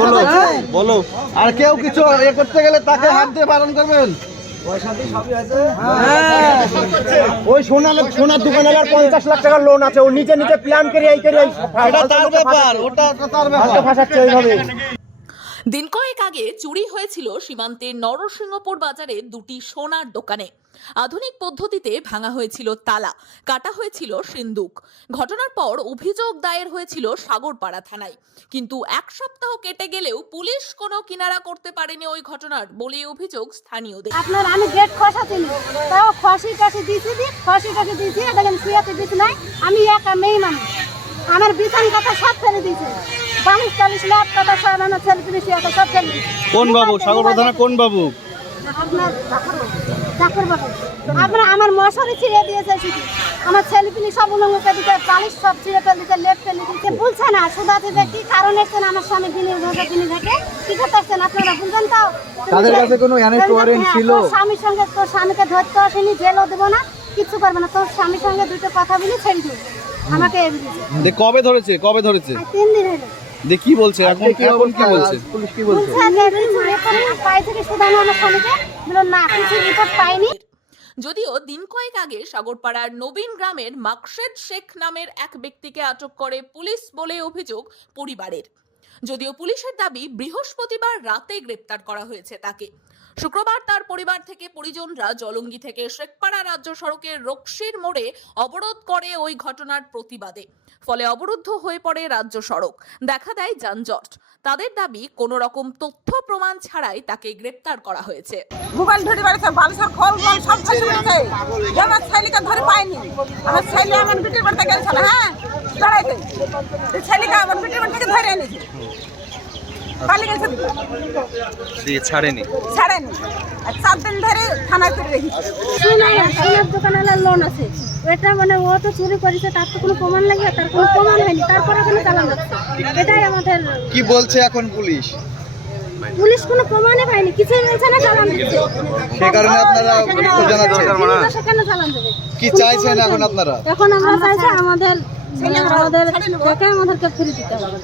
বলো বলো আর কেউ কিছু এ করতে গেলে তাকে হাত দিয়ে বারণ করবেন ওই সোনা সোনার দোকানের পঞ্চাশ লাখ টাকার লোন আছে ও নিজে নিজে প্ল্যান করে এই করে এই তার ব্যাপার ওটা তার ব্যাপার ফাঁসাচ্ছে এইভাবে দিন কয়েক আগে চুরি হয়েছিল সীমান্তের নরসিংহপুর বাজারে দুটি সোনার দোকানে। আধুনিক পদ্ধতিতে ভাঙা হয়েছিল তালা, কাটা হয়েছিল সিন্দুক। ঘটনার পর অভিযোগ দায়ের হয়েছিল সাগরপাড়া থানায়। কিন্তু এক সপ্তাহ কেটে গেলেও পুলিশ কোনো কিনারা করতে পারেনি ওই ঘটনার, বলে অভিযোগ স্থানীয়দের। আপনার, আমি গেট খসাতেনি তাও খসি কাশি দিয়েছি দি, খসি কাশি দিয়েছি দেখেন নাই, আমি একা মেয়ে মানুষ। আমার বিছান কথা সব ফেলে দিয়েছে ছেলে সব কোন বাবু? সাগর প্রধান কোন বাবু? আপনার চাকর বাবু। আপনার আমার মশারি ছিঁড়ে দিয়েছে শুধু। আমার ছেলে পিলি সব উলঙ্গকে দিতে বালিশ সব ছিঁড়ে ফেলে দিতে লেপ ফেলে দিতে। বলছে না সুদা দিতে কি কারণ এসছেন? আমার স্বামী দিনে ধরে দিনে থেকে কি করতে আসছেন আপনারা বুঝলেন তো? তাদের কাছে কোনো হ্যাঁ, ছিল? তোর স্বামীর সঙ্গে তোর স্বামীকে ধরতে আসেনি জেলও দেবো না কিচ্ছু করবে না। তোর স্বামীর সঙ্গে দুটো কথা বলে ছেড়ে দেবো আমাকে কবে ধরেছে? কবে ধরেছে? তিন দিন হলো। যে কি বলছে? এখন এখন কি বলছে? পুলিশ কি বলছে? থেকে আমার স্বামীকে। বলল না কিছু রিপোর্ট পাইনি। যদিও দিন কয়েক আগে সাগরপাড়ার নবীন গ্রামের মাকসেদ শেখ নামের এক ব্যক্তিকে আটক করে পুলিশ বলে অভিযোগ পরিবারের। যদিও পুলিশের দাবি বৃহস্পতিবার রাতে গ্রেপ্তার করা হয়েছে তাকে। শুক্রবার তার পরিবার থেকে পরিজনরা জলঙ্গি থেকে শেখপাড়া রাজ্য সড়কের রক্সির মোড়ে অবরোধ করে ওই ঘটনার প্রতিবাদে। ফলে অবরুদ্ধ হয়ে পড়ে রাজ্য সড়ক। দেখা দেয় যানজট। তাদের দাবি কোনো রকম তথ্য প্রমাণ ছাড়াই তাকে গ্রেপ্তার করা হয়েছে। মোবাইল ধরে বেড়েছে বালিশের খোল মোল সব উঠেছে আমার ছেলেকে ধরে পাইনি আমার ছেলে আমার বিটির বাড়িতে গেছিল হ্যাঁ? ছেলেকে আমার বাড়ি থেকে ধরে এনেছে। পালিয়ে গেছে। দিয়ে ছাড়েনি। ছাড়েনি। আর চার দিন ধরে থানায় করে রেখেছে সোনার সোনার লোন আছে। ওটা মানে ও তো চুরি করেছে তার তো কোনো প্রমাণ লাগবে তার কোনো প্রমাণ হয়নি। তারপর ওখানে চালান যাচ্ছে এটাই আমাদের কি বলছে এখন পুলিশ? পুলিশ কোনো প্রমাণই পায়নি। কিছুই বলছে না চালান দিচ্ছে। সে কারণে আপনারা জানাচ্ছেন। কি চাইছেন এখন আপনারা? এখন আমরা চাইছি আমাদের আমাদের দেখে আমাদেরকে ফিরে দিতে হবে